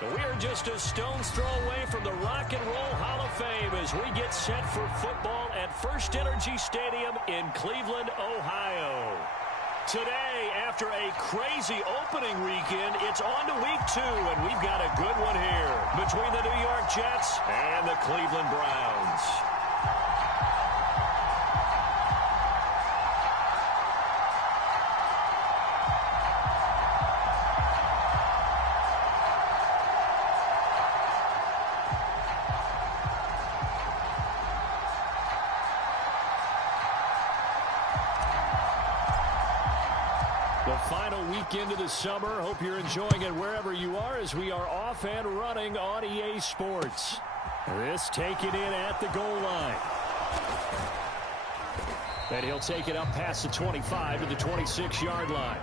We are just a stone's throw away from the Rock and Roll Hall of Fame as we get set for football at First Energy Stadium in Cleveland, Ohio. Today, after a crazy opening weekend, it's on to week 2, and we've got a good one here between the New York Jets and the Cleveland Browns. The final weekend of the summer. Hope you're enjoying it wherever you are as we are off and running on EA Sports. This taken in at the goal line. And he'll take it up past the 25 to the 26-yard line.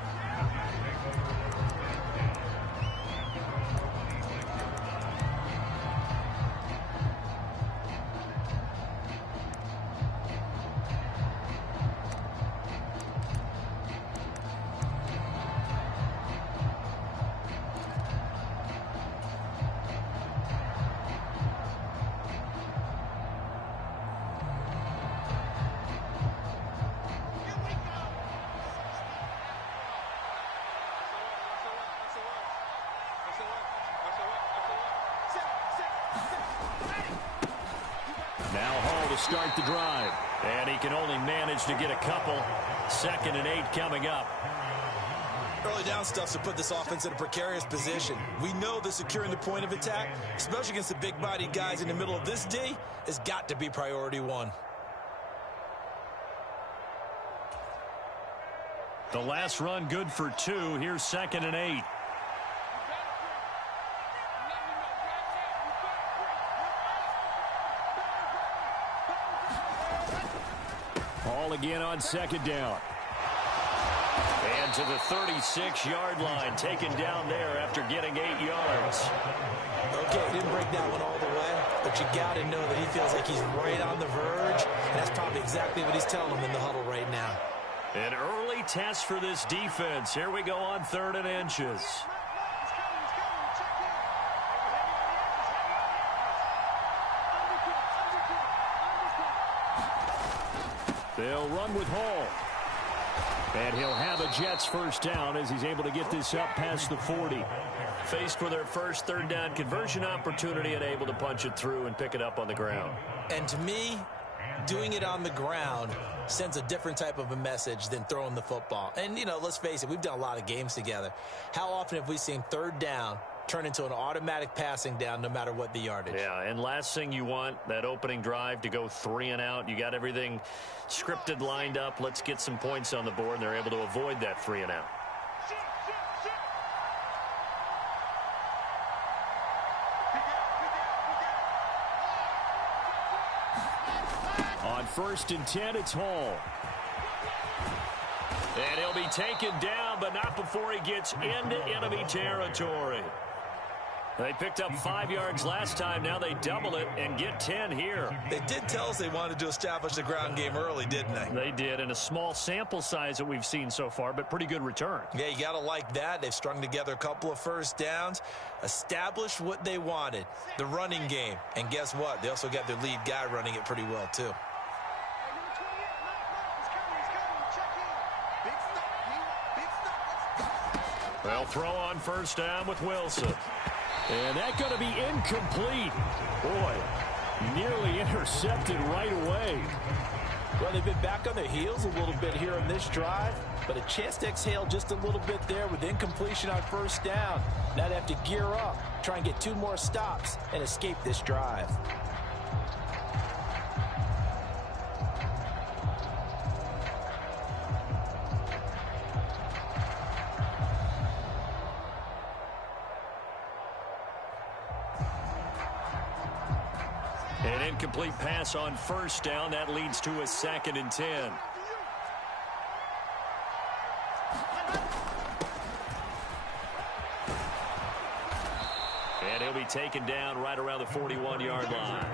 Now Hall to start the drive. And he can only manage to get a couple. 2nd and 8 coming up. Early down stuff to put this offense in a precarious position. We know that securing the point of attack, especially against the big-bodied guys in the middle of this D, has got to be priority 1. The last run good for 2. Here's 2nd and 8. Hall again on 2nd down. And to the 36-yard line, taken down there after getting 8 yards. Okay, didn't break that one all the way, but you got to know that he feels like he's right on the verge, and that's probably exactly what he's telling them in the huddle right now. An early test for this defense. Here we go on 3rd and inches. They'll run with Hall. And he'll have a Jets first down as he's able to get this up past the 40. Faced with their first 3rd down conversion opportunity and able to punch it through and pick it up on the ground. And to me, doing it on the ground sends a different type of a message than throwing the football. And, you know, let's face it, we've done a lot of games together. How often have we seen 3rd down turn into an automatic passing down no matter what the yardage? Yeah, and last thing you want, that opening drive to go 3 and out. You got everything scripted, lined up. Let's get some points on the board, and they're able to avoid that 3 and out. On 1st and 10, it's Hall. And he'll be taken down, but not before he gets into enemy territory. They picked up 5 yards last time. Now they double it and get 10 here. They did tell us they wanted to establish the ground game early, didn't they? They did, in a small sample size that we've seen so far, but pretty good return. Yeah, you got to like that. They've strung together a couple of first downs, established what they wanted, the running game. And guess what? They also got their lead guy running it pretty well, too. They'll throw on 1st down with Wilson. And that's going to be incomplete. Boy, nearly intercepted right away. Well, they've been back on their heels a little bit here on this drive, but a chance to exhale just a little bit there with incompletion on 1st down. Now they have to gear up, try and get 2 more stops, and escape this drive. An incomplete pass on 1st down. That leads to a 2nd and 10. And he'll be taken down right around the 41-yard line.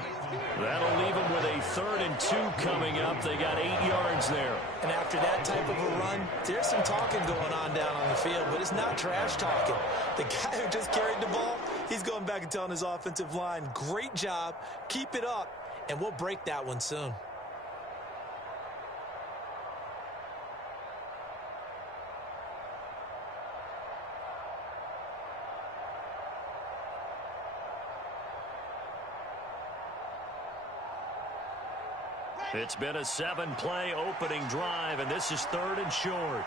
That'll leave him with a 3rd and 2 coming up. They got 8 yards there. And after that type of a run, there's some talking going on down on the field, but it's not trash talking. The guy who just carried the ball, He's going back and telling his offensive line, great job, keep it up, and we'll break that one soon. It's been a 7-play opening drive, and this is 3rd and short.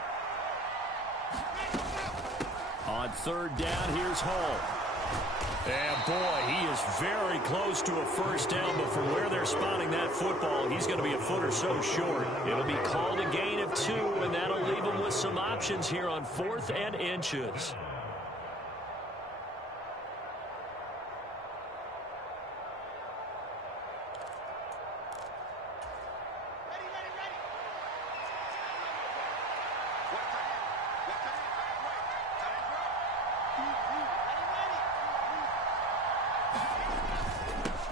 On 3rd down, here's Hall. And boy, he is very close to a first down, but from where they're spotting that football, he's going to be a foot or so short. It'll be called a gain of 2, and that'll leave him with some options here on 4th and inches.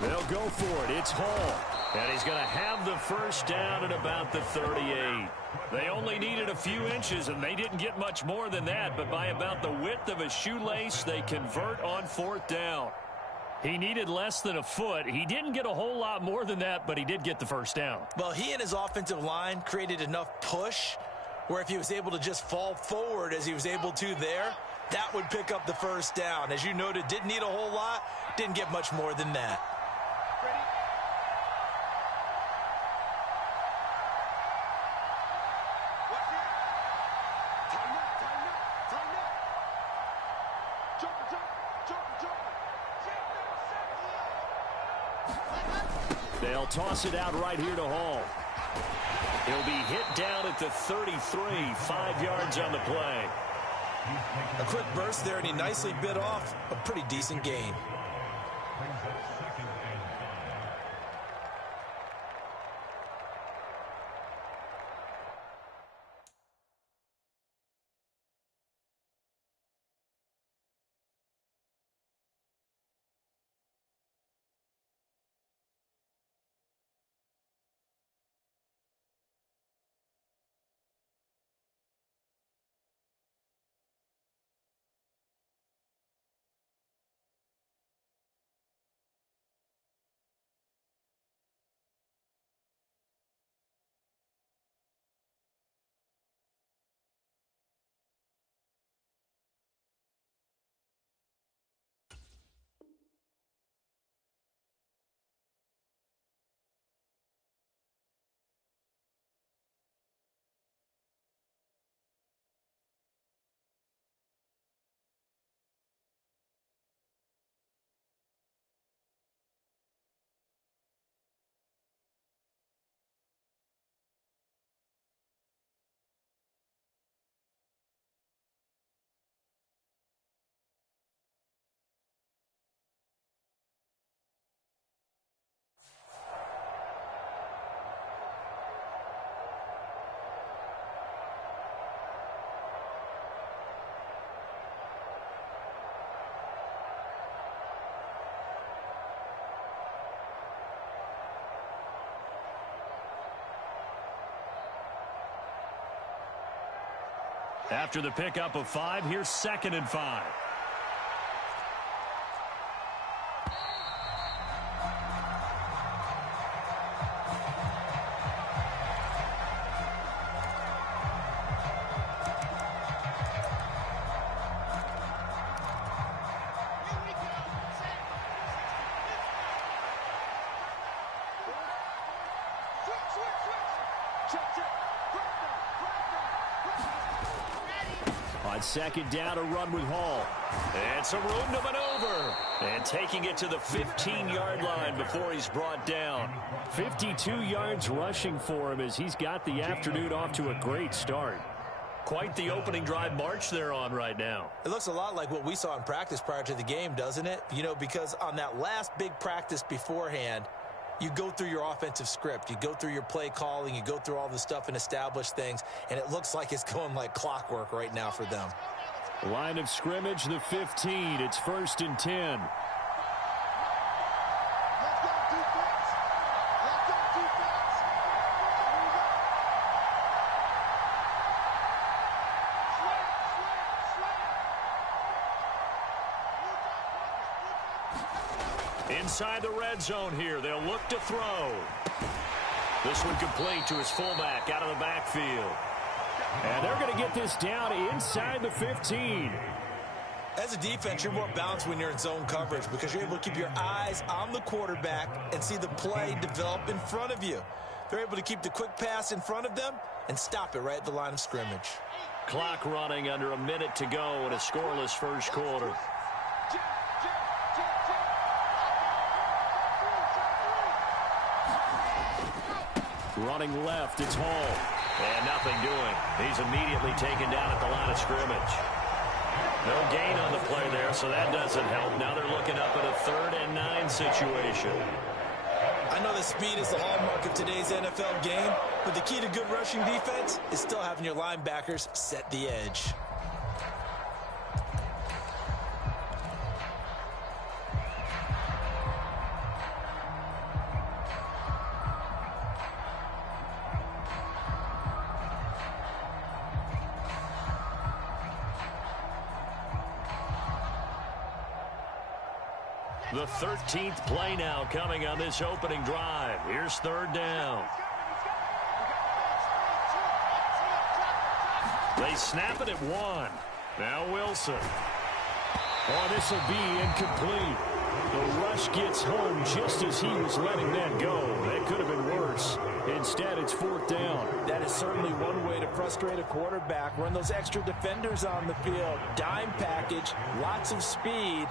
They'll go for it. It's Hall. And he's going to have the first down at about the 38. They only needed a few inches, and they didn't get much more than that. But by about the width of a shoelace, they convert on 4th down. He needed less than a foot. He didn't get a whole lot more than that, but he did get the first down. Well, he and his offensive line created enough push where if he was able to just fall forward as he was able to there, that would pick up the first down. As you noted, didn't need a whole lot, didn't get much more than that. They'll toss it out right here to Hall. He'll be hit down at the 33, 5 yards on the play. A quick burst there, and he nicely bit off a pretty decent gain. After the pickup of 5, here's 2nd and 5. On 2nd down, a run with Hall. And some room to maneuver. And taking it to the 15-yard line before he's brought down. 52 yards rushing for him as he's got the afternoon off to a great start. Quite the opening drive march they're on right now. It looks a lot like what we saw in practice prior to the game, doesn't it? You know, because on that last big practice beforehand, you go through your offensive script. You go through your play calling. You go through all the stuff and establish things. And it looks like it's going like clockwork right now for them. Line of scrimmage, the 15. It's 1st and 10. Inside the red zone here, they'll look to throw. This one complete to his fullback out of the backfield. And they're going to get this down inside the 15. As a defense, you're more balanced when you're in zone coverage because you're able to keep your eyes on the quarterback and see the play develop in front of you. They're able to keep the quick pass in front of them and stop it right at the line of scrimmage. Clock running under a minute to go in a scoreless first quarter. Running left, it's Hall. And nothing doing. He's immediately taken down at the line of scrimmage. No gain on the play there, so that doesn't help. Now they're looking up at a 3rd and 9 situation. I know that speed is the hallmark of today's NFL game, but the key to good rushing defense is still having your linebackers set the edge. The 13th play now coming on this opening drive. Here's 3rd down. They snap it at 1. Now Wilson. Oh, this will be incomplete. The rush gets home just as he was letting that go. That could have been worse. Instead, it's 4th down. That is certainly one way to frustrate a quarterback. Run those extra defenders on the field. Dime package, lots of speed,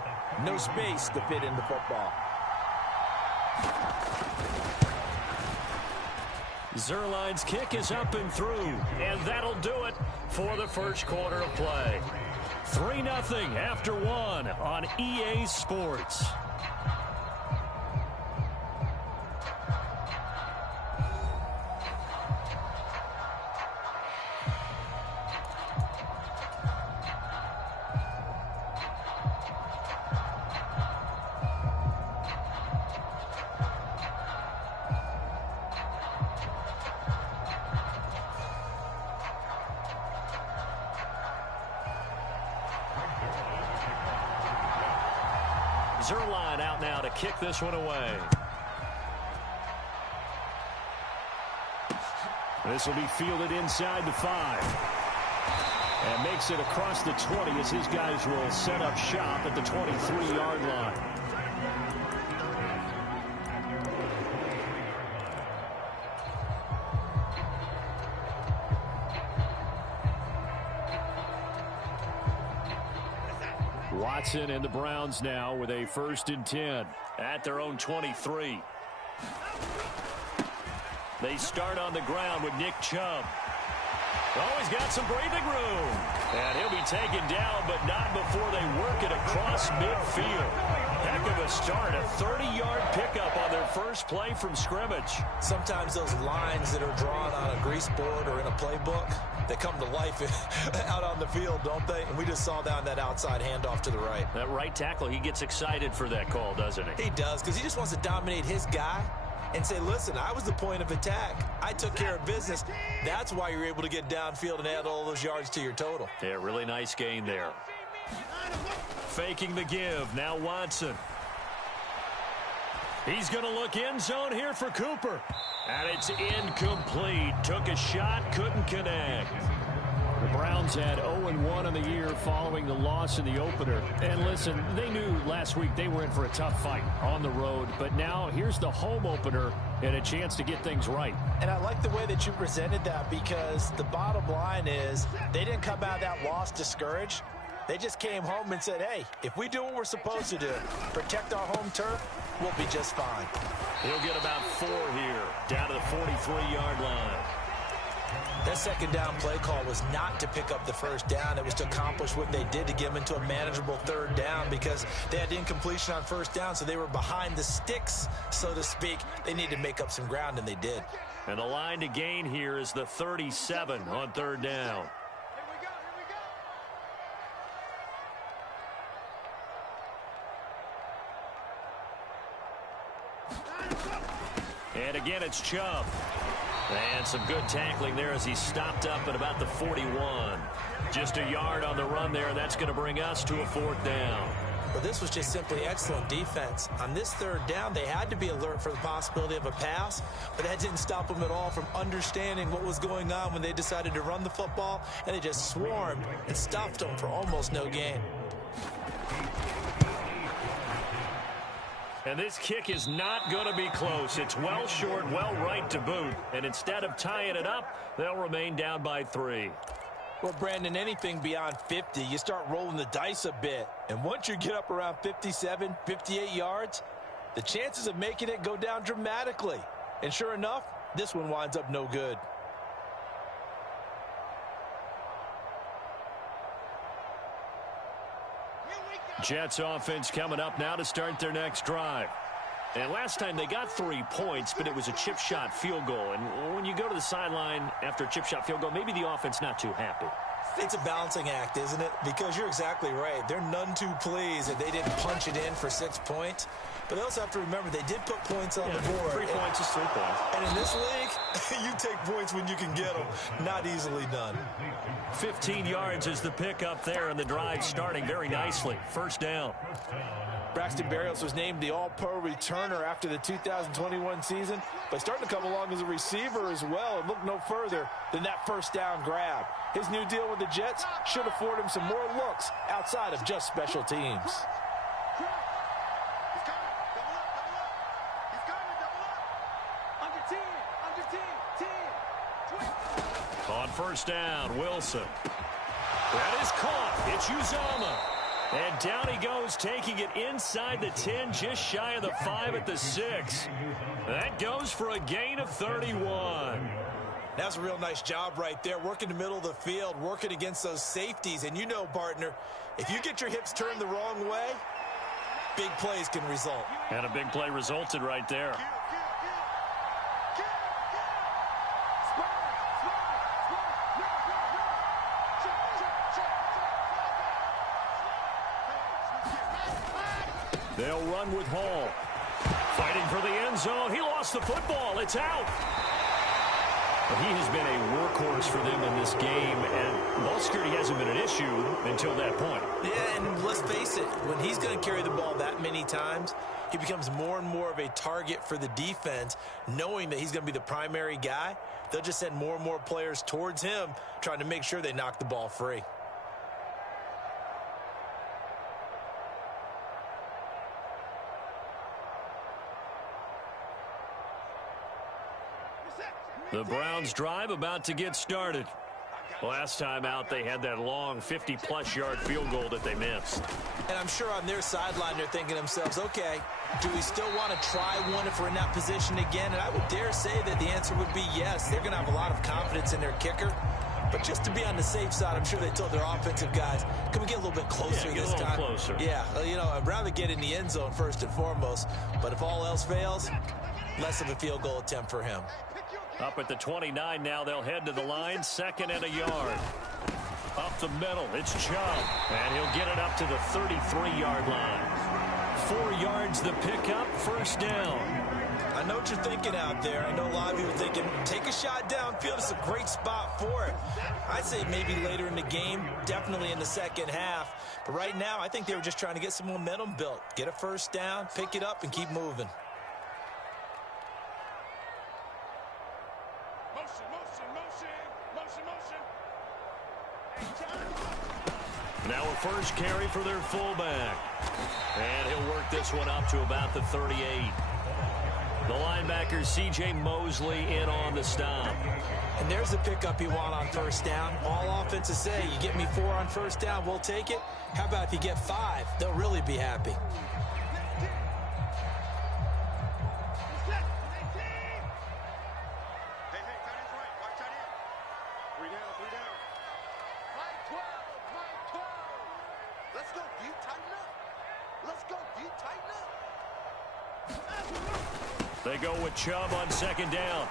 no space to fit in the football. Zerline's kick is up and through, and that'll do it for the first quarter of play. 3-0 after 1 on EA Sports. Zerline out now to kick this one away. This will be fielded inside the 5. And makes it across the 20 as his guys will set up shop at the 23-yard line. Watson and the Browns now with a 1st and 10 at their own 23. They start on the ground with Nick Chubb. Oh, he's got some breathing room. And he'll be taken down, but not before they work it across midfield. Heck of a start, a 30-yard pickup on their first play from scrimmage. Sometimes those lines that are drawn on a grease board or in a playbook, they come to life out on the field, don't they? And we just saw down that outside handoff to the right. That right tackle, he gets excited for that call, doesn't he? He does, because he just wants to dominate his guy and say, listen, I was the point of attack. I took care of business. That's why you're able to get downfield and add all those yards to your total. Yeah, really nice gain there. Faking the give. Now Watson. He's going to look end zone here for Cooper. And it's incomplete. Took a shot, couldn't connect. The Browns had 0-1 in the year following the loss in the opener. And listen, they knew last week they were in for a tough fight on the road. But now here's the home opener and a chance to get things right. And I like the way that you presented that, because the bottom line is they didn't come out of that loss discouraged. They just came home and said, hey, if we do what we're supposed to do, protect our home turf, we'll be just fine. He'll get about 4 here, down to the 43-yard line. That second down play call was not to pick up the first down. It was to accomplish what they did, to get them into a manageable 3rd down, because they had incompletion on 1st down, so they were behind the sticks, so to speak. They needed to make up some ground, and they did. And the line to gain here is the 37 on 3rd down. And again, it's Chubb. And some good tackling there as he stopped up at about the 41. Just a yard on the run there. That's going to bring us to a 4th down. But this was just simply excellent defense. On this third down, they had to be alert for the possibility of a pass, but that didn't stop them at all from understanding what was going on when they decided to run the football, and they just swarmed and stuffed them for almost no gain. And this kick is not going to be close. It's well short, well right to boot. And instead of tying it up, they'll remain down by 3. Well, Brandon, anything beyond 50, you start rolling the dice a bit. And once you get up around 57, 58 yards, the chances of making it go down dramatically. And sure enough, this one winds up no good. Jets offense coming up now to start their next drive. And last time they got 3 points, but it was a chip shot field goal. And when you go to the sideline after a chip shot field goal, maybe the offense not too happy. It's a balancing act, isn't it? Because you're exactly right. They're none too pleased that they didn't punch it in for 6 points. But they also have to remember they did put points on the board. 3 points is 3 points. And in this league, you take points when you can get them. Not easily done. 15 yards is the pickup there, and the drive starting very nicely. First down. Braxton Berrios was named the All-Pro returner after the 2021 season, but starting to come along as a receiver as well and look no further than that first down grab. His new deal with the Jets should afford him some more looks outside of just special teams. On first down, Wilson. That is caught. It's Uzomah. And down he goes, taking it inside the 10, just shy of the 5 at the 6. That goes for a gain of 31. That's a real nice job right there, working the middle of the field, working against those safeties. And you know, partner, if you get your hips turned the wrong way, big plays can result. And a big play resulted right there. They'll run with Hall. Fighting for the end zone. He lost the football. It's out. But he has been a workhorse for them in this game, and ball security hasn't been an issue until that point. Yeah, and let's face it, when he's going to carry the ball that many times, he becomes more and more of a target for the defense, knowing that he's going to be the primary guy. They'll just send more and more players towards him, trying to make sure they knock the ball free. The Browns drive about to get started. Last time out, they had that long 50-plus yard field goal that they missed. And I'm sure on their sideline, they're thinking to themselves, okay, do we still want to try one if we're in that position again? And I would dare say that the answer would be yes. They're going to have a lot of confidence in their kicker. But just to be on the safe side, I'm sure they told their offensive guys, can we get a little bit closer this time? Closer. Yeah, you know, I'd rather get in the end zone first and foremost. But if all else fails, less of a field goal attempt for him. Up at the 29 now, they'll head to the line, 2nd and a yard. Up the middle, it's Chubb, and he'll get it up to the 33-yard line. 4 yards the pickup, first down. I know what you're thinking out there. I know a lot of you are thinking, take a shot downfield. It's a great spot for it. I'd say maybe later in the game, definitely in the second half. But right now, I think they were just trying to get some momentum built. Get a first down, pick it up, and keep moving. Now a first carry for their fullback. And he'll work this one up to about the 38. The linebacker, C.J. Mosley, in on the stop. And there's the pickup you want on first down. All offenses say, you get me 4 on first down, we'll take it. How about if you get 5? They'll really be happy. They go with Chubb on second down.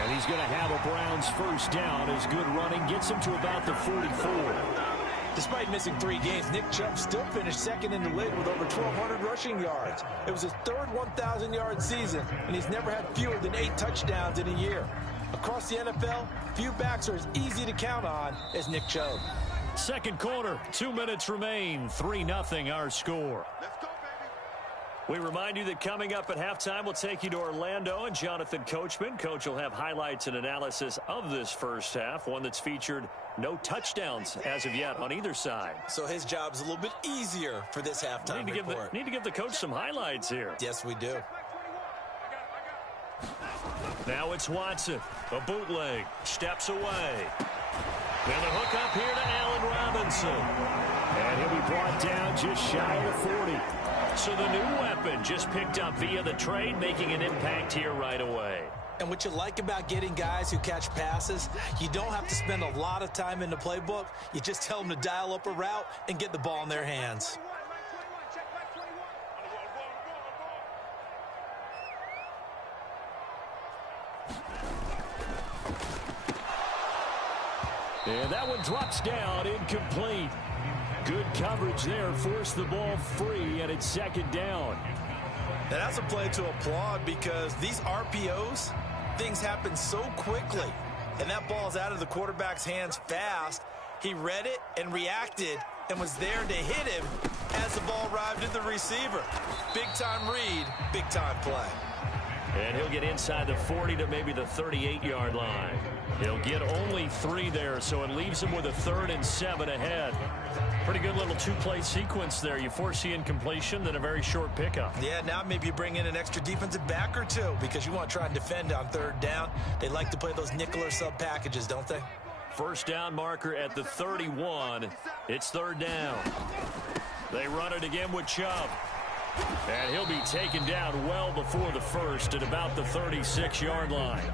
And he's going to have a Browns first down as good running gets him to about the 44. Despite missing 3 games, Nick Chubb still finished second in the league with over 1,200 rushing yards. It was his 3rd 1,000-yard season, and he's never had fewer than 8 touchdowns in a year. Across the NFL, few backs are as easy to count on as Nick Chubb. Second quarter, 2 minutes remain. 3-0 our score. We remind you that coming up at halftime, we'll take you to Orlando and Jonathan Coachman. Coach will have highlights and analysis of this first half, one that's featured no touchdowns as of yet on either side. So his job's a little bit easier for this halftime report. Need to give the coach some highlights here. Yes, we do. Now it's Watson. A bootleg. Steps away. And a hook up here to Allen Robinson. And he'll be brought down just shy of the 40. So the new weapon just picked up via the trade, making an impact here right away. And what you like about getting guys who catch passes, you don't have to spend a lot of time in the playbook. You just tell them to dial up a route and get the ball in their hands. And that one drops down, incomplete. Good coverage there, forced the ball free, and it's second down. And that's a play to applaud because these RPOs, things happen so quickly. And that ball's out of the quarterback's hands fast. He read it and reacted and was there to hit him as the ball arrived at the receiver. Big-time read, big-time play. And he'll get inside the 40 to maybe the 38-yard line. He'll get only 3 there, so it leaves him with a 3rd and 7 ahead. Pretty good little two-play sequence there. You force the incompletion, then a very short pickup. Yeah, now maybe you bring in an extra defensive back or two because you want to try and defend on 3rd down. They like to play those nickel or sub packages, don't they? First down marker at the 31. It's 3rd down. They run it again with Chubb. And he'll be taken down well before the first at about the 36-yard line.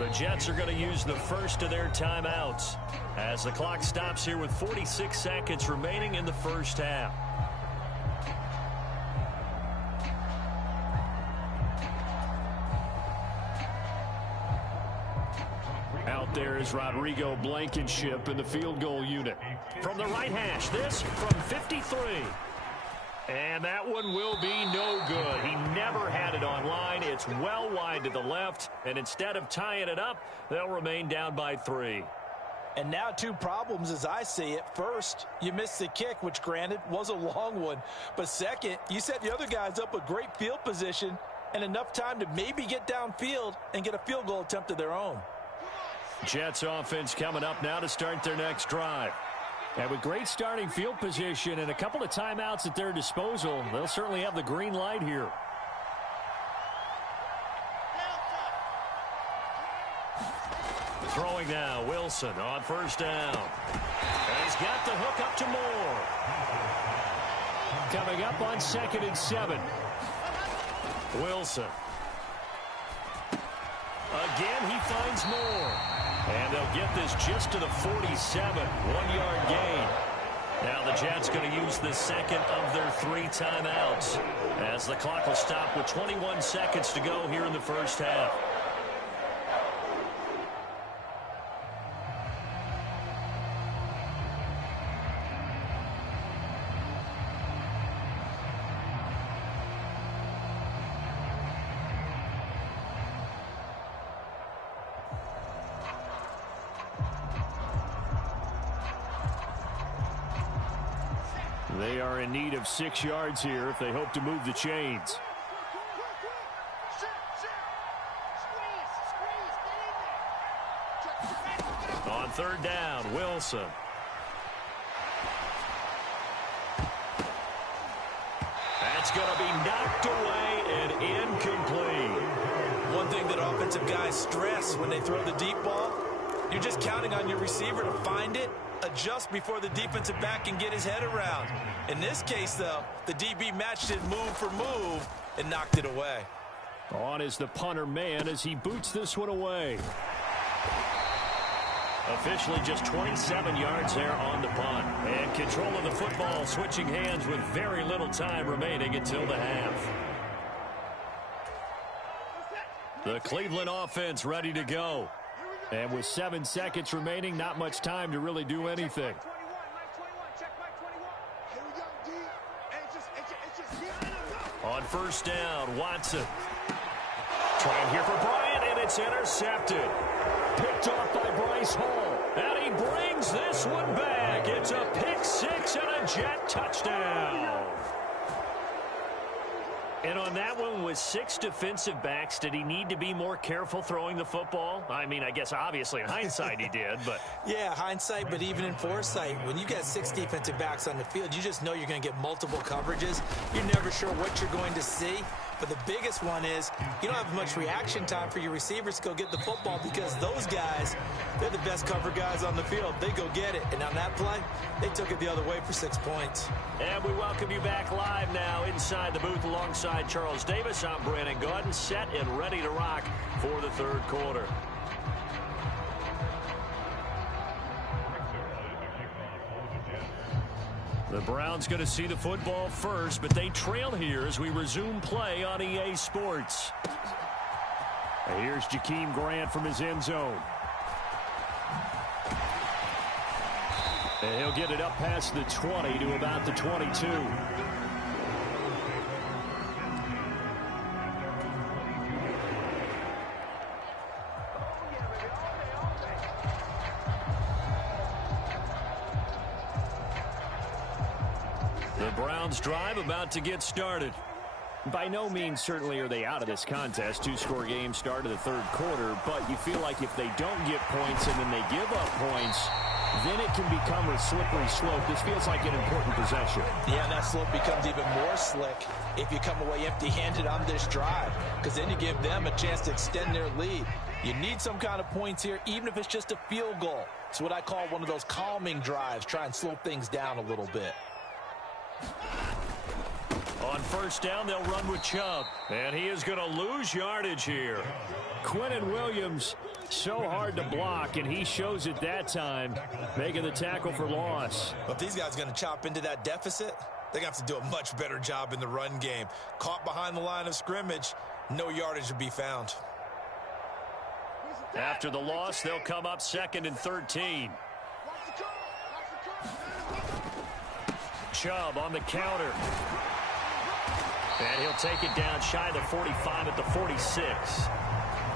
The Jets are going to use the first of their timeouts as the clock stops here with 46 seconds remaining in the first half. Out there is Rodrigo Blankenship in the field goal unit. From the right hash, this from 53. And that one will be no good. He never had it on line. It's well wide to the left. And instead of tying it up, they'll remain down by 3. And now 2 problems as I see it. First, you missed the kick, which granted was a long one. But second, you set the other guys up with great field position and enough time to maybe get downfield and get a field goal attempt of their own. Jets offense coming up now to start their next drive. And with great starting field position and a couple of timeouts at their disposal, they'll certainly have the green light here. Throwing now, Wilson on first down. And he's got the hook up to Moore. Coming up on 2nd and 7. Wilson. Again, he finds Moore. And they'll get this just to the 47, 1-yard gain. Now the Jets going to use the second of their 3 timeouts as the clock will stop with 21 seconds to go here in the first half. They are in need of 6 yards here if they hope to move the chains. On 3rd down, Wilson. That's going to be knocked away and incomplete. One thing that offensive guys stress when they throw the deep ball, you're just counting on your receiver to find it, adjust before the defensive back can get his head around. In this case, though, the DB matched it move for move and knocked it away. On is the punter man as he boots this one away. Officially just 27 yards there on the punt. And control of the football switching hands with very little time remaining until the half. The Cleveland offense ready to go. And with 7 seconds remaining, not much time to really do anything. On first down, Watson. Trying here for Bryant, and it's intercepted. Picked off by Bryce Hall. And he brings this one back. It's a pick six and a Jet touchdown. And on that one, with 6 defensive backs, did he need to be more careful throwing the football? I mean, I guess obviously in hindsight he did, but... Yeah, hindsight, but even in foresight, when you got 6 defensive backs on the field, you just know you're going to get multiple coverages. You're never sure what you're going to see. But the biggest one is you don't have much reaction time for your receivers to go get the football because those guys, they're the best cover guys on the field. They go get it. And on that play, they took it the other way for 6 points. And we welcome you back live now inside the booth alongside Charles Davis. I'm Brandon Gaudin, set and ready to rock for the third quarter. The Browns going to see the football first, but they trail here as we resume play on EA Sports. And here's Jakeem Grant from his end zone. And he'll get it up past the 20 to about the 22. The Browns drive about to get started. By no means certainly are they out of this contest. 2-score game start of the third quarter, but you feel like if they don't get points and then they give up points, then it can become a slippery slope. This feels like an important possession. Yeah, and that slope becomes even more slick if you come away empty-handed on this drive, because then you give them a chance to extend their lead. You need some kind of points here, even if it's just a field goal. It's what I call one of those calming drives. Try and slow things down a little bit. On first down, they'll run with Chubb. And he is going to lose yardage here. Quinnen Williams, so hard to block, and he shows it that time, making the tackle for loss. But if these guys are going to chop into that deficit, they're going to have to do a much better job in the run game. Caught behind the line of scrimmage, no yardage to be found. After the loss, they'll come up 2nd and 13. Chubb on the counter. And he'll take it down shy of the 45 at the 46.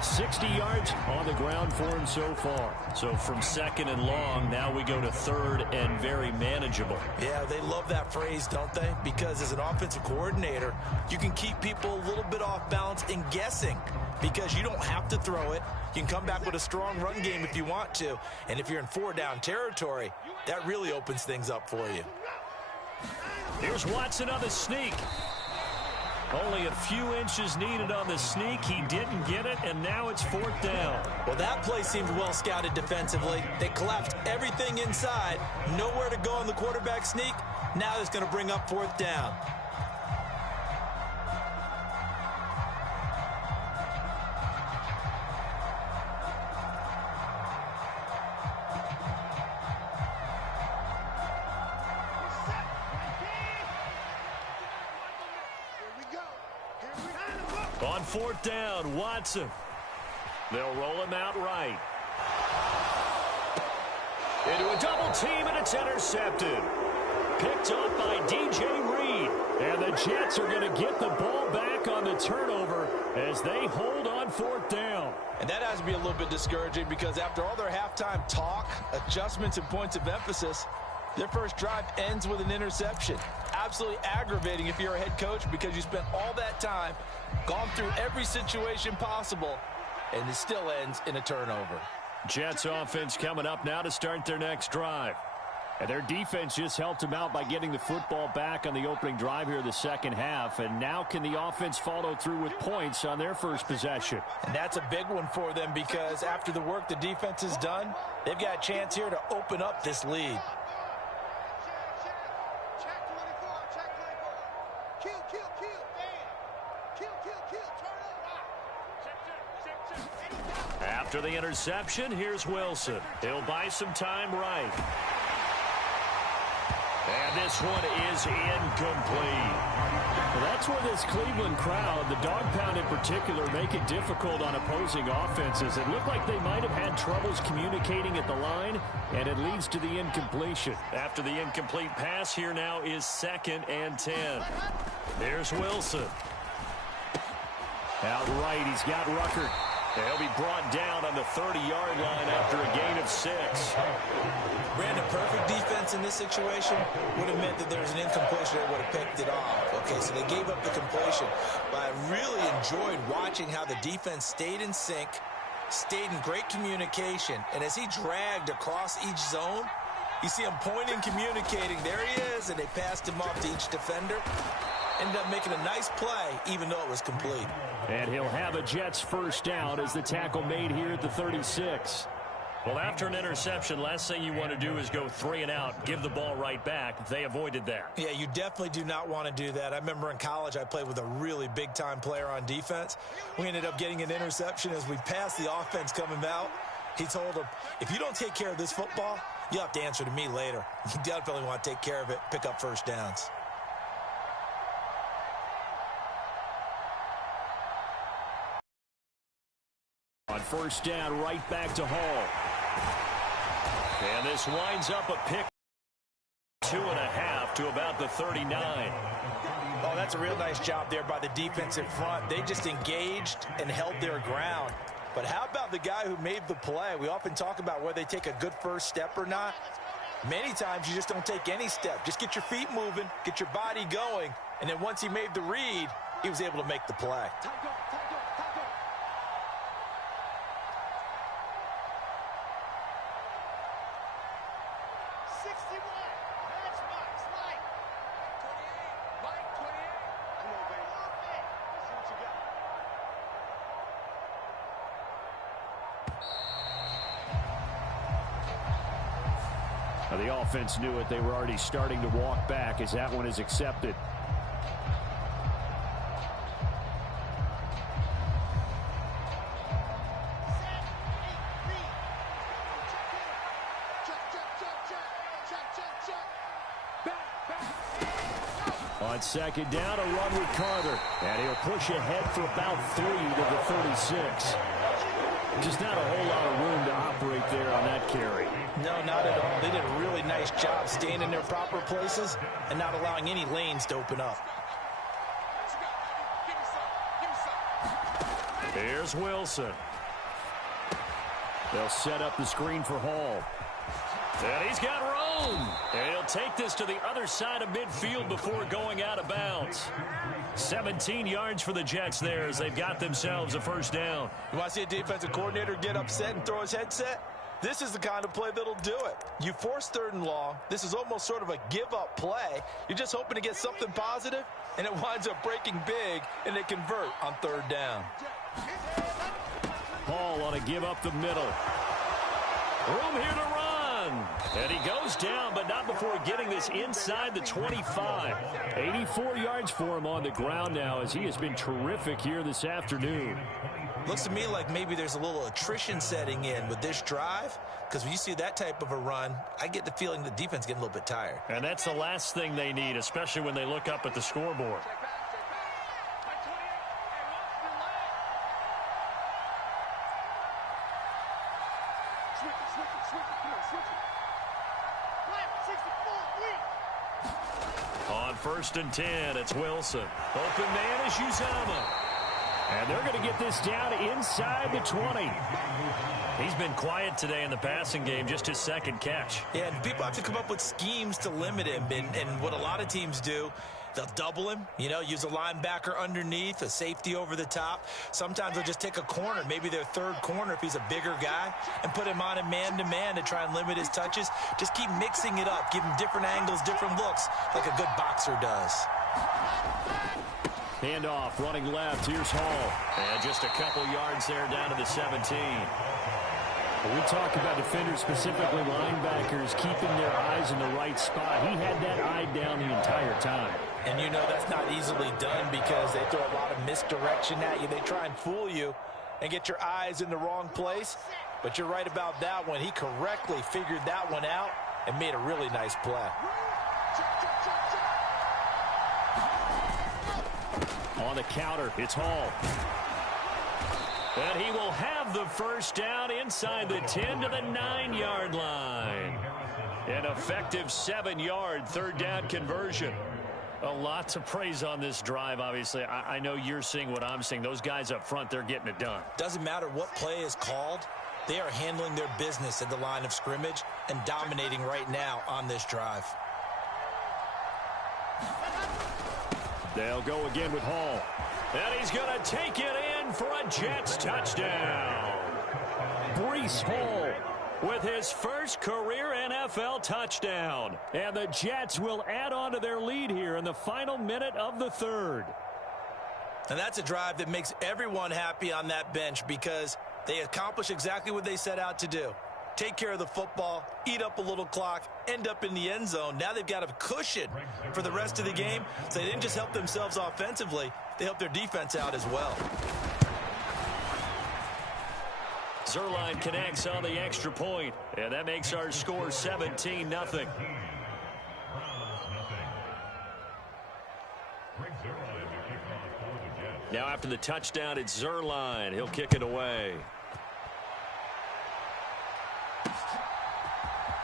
60 yards on the ground for him so far. So from 2nd and long, now we go to 3rd and very manageable. Yeah, they love that phrase, don't they? Because as an offensive coordinator, you can keep people a little bit off balance and guessing because you don't have to throw it. You can come back with a strong run game if you want to. And if you're in 4-down territory, that really opens things up for you. Here's Watson on the sneak. Only a few inches needed on the sneak. He didn't get it, and now it's 4th down. Well, that play seemed well scouted defensively. They collapsed everything inside. Nowhere to go on the quarterback sneak. Now it's going to bring up 4th down. On 4th down, Watson. They'll roll him out right. Into a double team, and it's intercepted. Picked up by DJ Reed. And the Jets are going to get the ball back on the turnover as they hold on 4th down. And that has to be a little bit discouraging because after all their halftime talk, adjustments, and points of emphasis, their first drive ends with an interception. Absolutely aggravating if you're a head coach because you spent all that time, gone through every situation possible, and it still ends in a turnover. Jets offense coming up now to start their next drive. And their defense just helped them out by getting the football back on the opening drive here in the second half. And now can the offense follow through with points on their first possession? And that's a big one for them because after the work the defense has done, they've got a chance here to open up this lead. After the interception, here's Wilson. He'll buy some time right. And this one is incomplete. Well, that's where this Cleveland crowd, the dog pound in particular, make it difficult on opposing offenses. It looked like they might have had troubles communicating at the line, and it leads to the incompletion. After the incomplete pass, here now is 2nd and 10. There's Wilson. Out right, he's got Ruckert. He'll be brought down on the 30-yard line after a gain of 6. Brandon, perfect defense in this situation would have meant that there was an incompletion that would have picked it off. Okay, so they gave up the completion. But I really enjoyed watching how the defense stayed in sync, stayed in great communication, and as he dragged across each zone, you see him pointing, communicating. There he is, and they passed him off to each defender. Ended up making a nice play, even though it was complete. And he'll have a Jets first down as the tackle made here at the 36. Well, after an interception, last thing you want to do is go 3 and out, give the ball right back. They avoided that. Yeah, you definitely do not want to do that. I remember in college I played with a really big-time player on defense. We ended up getting an interception as we passed the offense coming out. He told him, if you don't take care of this football, you'll have to answer to me later. You definitely want to take care of it, pick up first downs. On first down, right back to Hall. And this winds up a pick 2.5 to about the 39. Oh, that's a real nice job there by the defensive front. They just engaged and held their ground. But how about the guy who made the play? We often talk about whether they take a good first step or not. Many times you just don't take any step. Just get your feet moving, get your body going, and then once he made the read, he was able to make the play. The offense knew it. They were already starting to walk back as that one is accepted. On second down, a run with Carter. And he'll push ahead for about 3 to the 36. Just not a whole lot of room to operate there on that carry. No, not at all. They did a really nice job staying in their proper places and not allowing any lanes to open up. Here's Wilson. They'll set up the screen for Hall. And he's got room. And he'll take this to the other side of midfield before going out of bounds. 17 yards for the Jets there as they've got themselves a first down. You want to see a defensive coordinator get upset and throw his headset? This is the kind of play that'll do it. You force 3rd and long. This is almost sort of a give-up play. You're just hoping to get something positive, and it winds up breaking big, and they convert on 3rd down. Hall on a give up the middle. Room here to run. And he goes down, but not before getting this inside the 25. 84 yards for him on the ground now as he has been terrific here this afternoon. Looks to me like maybe there's a little attrition setting in with this drive, because when you see that type of a run, I get the feeling the defense getting a little bit tired. And that's the last thing they need, especially when they look up at the scoreboard. On 1st and 10, it's Wilson. Open man is Uzama. And they're going to get this down inside the 20. He's been quiet today in the passing game, just his 2nd catch. Yeah, and people have to come up with schemes to limit him. And what a lot of teams do, they'll double him, use a linebacker underneath, a safety over the top. Sometimes they'll just take a corner, maybe their 3rd corner if he's a bigger guy, and put him on a man-to-man to try and limit his touches. Just keep mixing it up, give him different angles, different looks, like a good boxer does. Handoff, running left. Here's Hall. And just a couple yards there down to the 17. We talk about defenders, specifically linebackers, keeping their eyes in the right spot. He had that eye down the entire time. And that's not easily done because they throw a lot of misdirection at you. They try and fool you and get your eyes in the wrong place. But you're right about that one. He correctly figured that one out and made a really nice play. On the counter, it's Hall. And he will have the first down inside the 10 to the 9-yard line. An effective 7-yard 3rd down conversion. A lot to praise on this drive, obviously. I know you're seeing what I'm seeing. Those guys up front, they're getting it done. Doesn't matter what play is called. They are handling their business at the line of scrimmage and dominating right now on this drive. They'll go again with Hall. And he's going to take it in for a Jets touchdown. Breece Hall with his first career NFL touchdown. And the Jets will add on to their lead here in the final minute of the third. And that's a drive that makes everyone happy on that bench because they accomplish exactly what they set out to do. Take care of the football, eat up a little clock, end up in the end zone. Now they've got a cushion for the rest of the game. So they didn't just help themselves offensively, they helped their defense out as well. Zuerlein connects on the extra point, and that makes our score 17-0. Now after the touchdown, it's Zuerlein. He'll kick it away.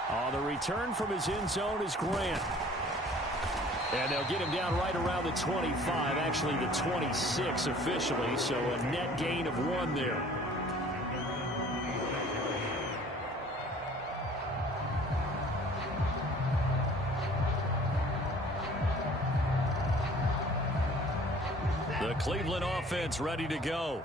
On the return from his end zone is Grant. And they'll get him down right around the 25, actually the 26 officially, so a net gain of 1 there. The Cleveland offense ready to go.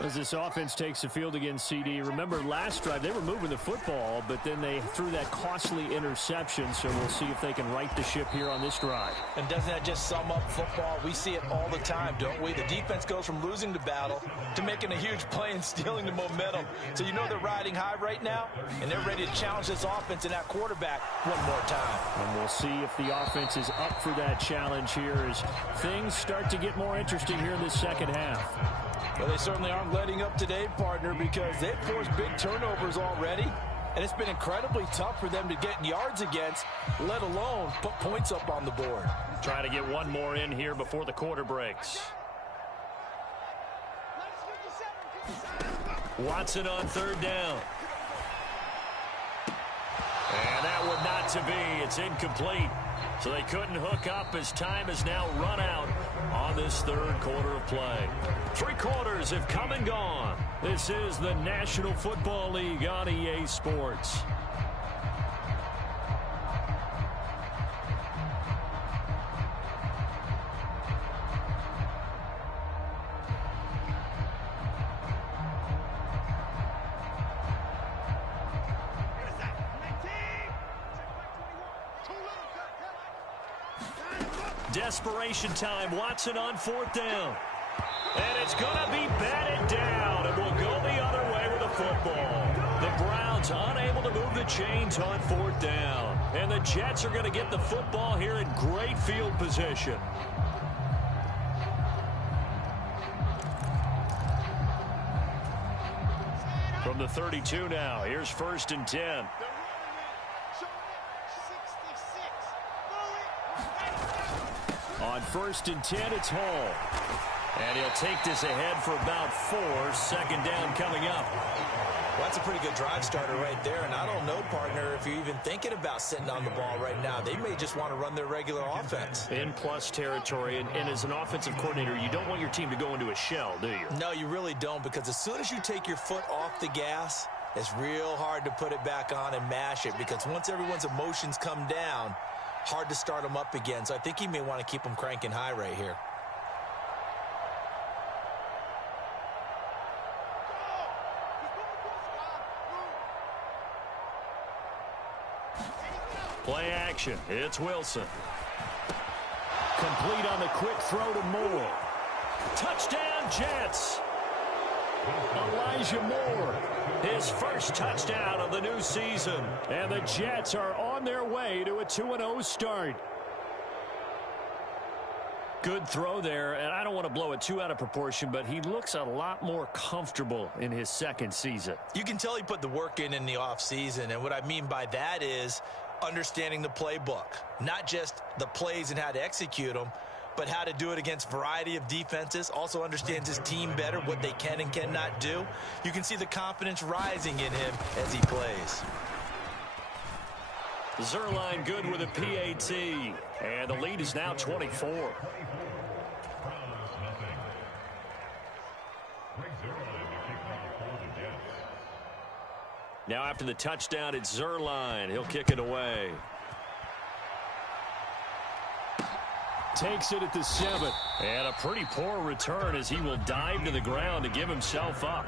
As this offense takes the field against CD, remember last drive they were moving the football, but then they threw that costly interception, so we'll see if they can right the ship here on this drive. And doesn't that just sum up football? We see it all the time, don't we? The defense goes from losing the battle to making a huge play and stealing the momentum. So you know they're riding high right now, and they're ready to challenge this offense and that quarterback one more time. And we'll see if the offense is up for that challenge here as things start to get more interesting here in the second half. Well, they certainly aren't letting up today, partner, because they've forced big turnovers already, and it's been incredibly tough for them to get yards against, let alone put points up on the board. Trying to get one more in here before the quarter breaks. Watson on third down. And that one not to be. It's incomplete. So they couldn't hook up as time has now run out on this third quarter of play. 3 quarters have come and gone. This is the National Football League on EA Sports. Desperation time. Watson on 4th down. And it's going to be batted down, and we'll go the other way with the football. The Browns unable to move the chains on 4th down. And the Jets are going to get the football here in great field position. From the 32 now, here's 1st and 10. On 1st and 10, it's Hall. And he'll take this ahead for about 4. 2nd down coming up. Well, that's a pretty good drive starter right there. And I don't know, partner, if you're even thinking about sitting on the ball right now. They may just want to run their regular offense. In plus territory. And as an offensive coordinator, you don't want your team to go into a shell, do you? No, you really don't, because as soon as you take your foot off the gas, it's real hard to put it back on and mash it, because once everyone's emotions come down, hard to start them up again. So I think he may want to keep them cranking high right here. Play action. It's Wilson. Complete on the quick throw to Moore. Touchdown, Jets. Elijah Moore. His first touchdown of the new season. And the Jets are on their way to a 2-0 start. Good throw there, and I don't want to blow it too out of proportion, but he looks a lot more comfortable in his 2nd season. You can tell he put the work in the offseason, and what I mean by that is understanding the playbook. Not just the plays and how to execute them, but how to do it against a variety of defenses. Also understands his team better, what they can and cannot do. You can see the confidence rising in him as he plays. Zerline good with a PAT. And the lead is now 24. Now after the touchdown, it's Zerline. He'll kick it away. Takes it at the 7. And a pretty poor return as he will dive to the ground to give himself up.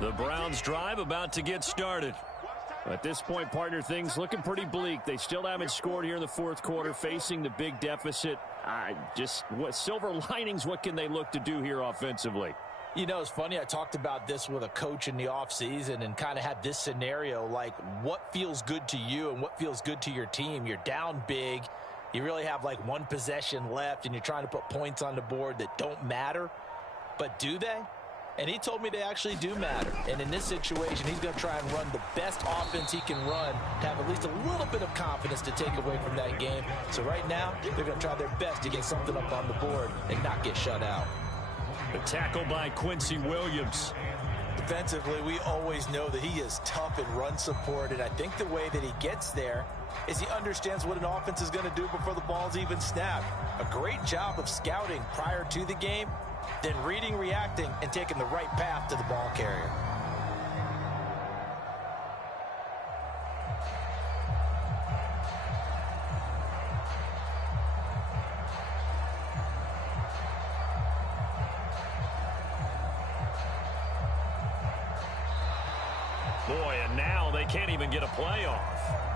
The Browns drive about to get started. At this point, partner, things looking pretty bleak. They still haven't scored here in the fourth quarter, facing the big deficit. What silver linings, what can they look to do here offensively? You know, it's funny, I talked about this with a coach in the offseason and kind of had this scenario, like what feels good to you and what feels good to your team. You're down big. You really have like one possession left, and you're trying to put points on the board that don't matter. But do they? And he told me they actually do matter. And in this situation, he's going to try and run the best offense he can run to have at least a little bit of confidence to take away from that game. So right now, they're going to try their best to get something up on the board and not get shut out. The tackle by Quincy Williams. Defensively, we always know that he is tough in run support, and I think the way that he gets there is he understands what an offense is going to do before the ball's even snapped. A great job of scouting prior to the game, then reading, reacting, and taking the right path to the ball carrier. Boy, and now they can't even get a play off.